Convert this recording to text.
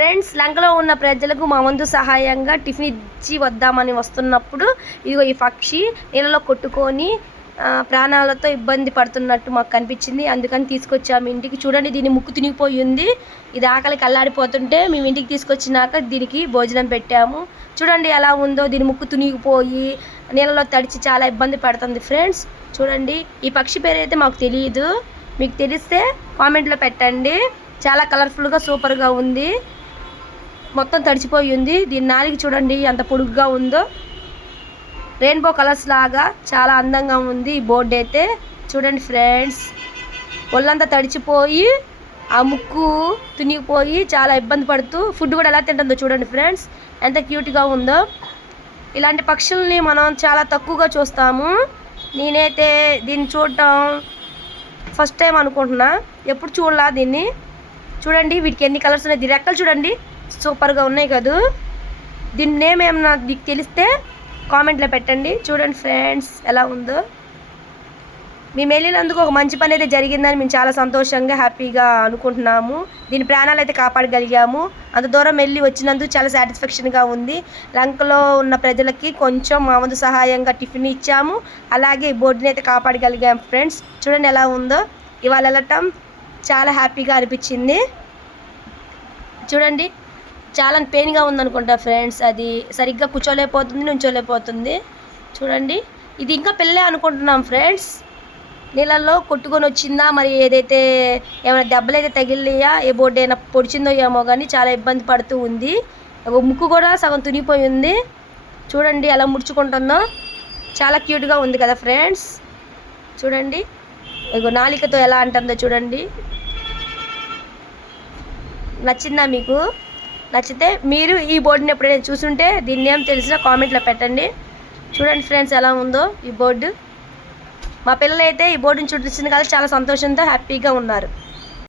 Friends, లంకలో ఉన్న ప్రజలకు మా వంతు సహాయంగా టిఫిన్ ఇచ్చి వద్దామని వస్తున్నప్పుడు ఇదిగో ఈ పక్షి నీళ్ళలో కొట్టుకొని ప్రాణాలతో ఇబ్బంది పడుతున్నట్టు మాకు కనిపించింది. అందుకని తీసుకొచ్చాము ఇంటికి. చూడండి, దీని ముక్కు తినిగిపోయి ఉంది. ఇది ఆకలికి అల్లాడిపోతుంటే మేము ఇంటికి తీసుకొచ్చినాక దీనికి భోజనం పెట్టాము. చూడండి ఎలా ఉందో. దీని ముక్కు తునిగిపోయి నీళ్ళలో తడిచి చాలా ఇబ్బంది పడుతుంది. ఫ్రెండ్స్ చూడండి, ఈ పక్షి పేరు అయితే మాకు తెలియదు. మీకు తెలిస్తే కామెంట్లో పెట్టండి. చాలా కలర్ఫుల్గా సూపర్గా ఉంది. మొత్తం తడిచిపోయి ఉంది. దీని నాలుక చూడండి ఎంత పొడుగ్గా ఉందో. రెయిన్బో కలర్స్ లాగా చాలా అందంగా ఉంది ఈ బోర్డు అయితే. చూడండి ఫ్రెండ్స్, ఒళ్ళంతా తడిచిపోయి ఆ ముక్కు తునిగిపోయి చాలా ఇబ్బంది పడుతూ ఫుడ్ కూడా ఎలా తింటుందో చూడండి ఫ్రెండ్స్, ఎంత క్యూట్గా ఉందో. ఇలాంటి పక్షుల్ని మనం చాలా తక్కువగా చూస్తాము. నేనైతే దీన్ని చూడటం ఫస్ట్ టైం అనుకుంటున్నా, ఎప్పుడు చూడలా దీన్ని. చూడండి వీటికి ఎన్ని కలర్స్ ఉన్నాయి. దీని రెక్కలు చూడండి సూపర్గా ఉన్నాయి కదా. దీని నేమ్ ఏమన్నా మీకు తెలిస్తే కామెంట్లో పెట్టండి. చూడండి ఫ్రెండ్స్ ఎలా ఉందో. మేము వెళ్ళినందుకు ఒక మంచి పని అయితే జరిగిందని మేము చాలా సంతోషంగా హ్యాపీగా అనుకుంటున్నాము. దీని ప్రాణాలు అయితే కాపాడగలిగాము. అంత దూరం వెళ్ళి వచ్చినందుకు చాలా సాటిస్ఫాక్షన్గా ఉంది. లంకలో ఉన్న ప్రజలకి కొంచెం మా వంతు సహాయంగా టిఫిన్ ఇచ్చాము. అలాగే ఈ బోర్డుని అయితే కాపాడగలిగాము. ఫ్రెండ్స్ చూడండి ఎలా ఉందో. ఇవాళ వెళ్ళటం చాలా హ్యాపీగా అనిపించింది. చూడండి, చాలా పెయిన్గా ఉందనుకుంటా ఫ్రెండ్స్. అది సరిగ్గా కూర్చోలేకపోతుంది, నుంచోలేకపోతుంది. చూడండి, ఇది ఇంకా పిల్లే అనుకుంటున్నాం ఫ్రెండ్స్. నీళ్ళల్లో కొట్టుకొని వచ్చిందా, మరి ఏదైతే ఏమైనా దెబ్బలు అయితే తగిలినాయా, ఏ బోర్డు అయినా పొడిచిందో ఏమో కానీ చాలా ఇబ్బంది పడుతూ ఉంది. ముక్కు కూడా సగం తునిగిపోయి ఉంది. చూడండి ఎలా ముడుచుకుంటుందో. చాలా క్యూట్గా ఉంది కదా ఫ్రెండ్స్. చూడండి నాలికతో ఎలా అంటుందో చూడండి. నచ్చిందా మీకు? నచ్చితే మీరు ఈ బోర్డుని ఎప్పుడైనా చూసుంటే దీన్ని ఏం తెలిసినా కామెంట్లో పెట్టండి. చూడండి ఫ్రెండ్స్ ఎలా ఉందో ఈ బోర్డు. మా పిల్లలు అయితే ఈ బోర్డుని చూపించింది కదా చాలా సంతోషంతో హ్యాపీగా ఉన్నారు.